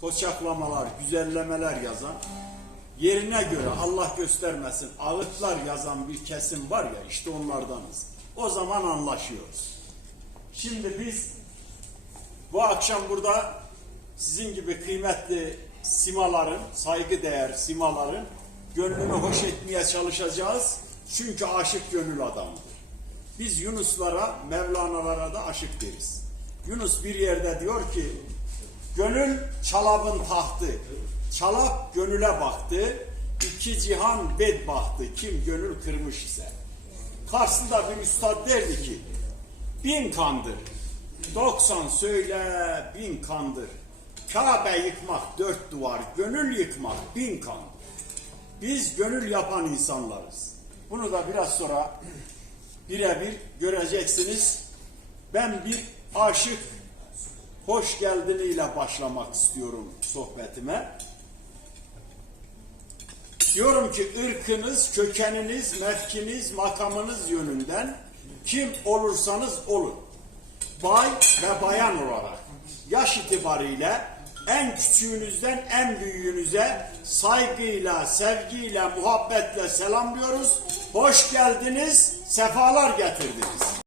koçaklamalar, güzellemeler yazan, yerine göre Allah göstermesin ağıtlar yazan bir kesim var ya işte onlardanız. O zaman anlaşıyoruz. Şimdi biz bu akşam burada sizin gibi kıymetli simaların, saygıdeğer simaların gönlünü hoş etmeye çalışacağız. Çünkü aşık gönül adamıdır. Biz Yunuslara, Mevlana'lara da aşık deriz. Yunus bir yerde diyor ki, gönül çalabın tahtı, çalap gönüle baktı, iki cihan bed baktı, kim gönül kırmış ise. Karşısında bir üstad derdi ki, bin kandır, doksan söyle bin kandır. Kabe yıkmak dört duvar, gönül yıkmak bin kandır. Biz gönül yapan insanlarız. Bunu da biraz sonra birebir göreceksiniz. Ben bir aşık hoş geldiniyle başlamak istiyorum sohbetime. Diyorum ki ırkınız, kökeniniz, mevkiniz, makamınız yönünden kim olursanız olun. Bay ve bayan olarak yaş itibariyle en küçüğünüzden en büyüğünüze saygıyla, sevgiyle, muhabbetle selamlıyoruz. Hoş geldiniz, sefalar getirdiniz.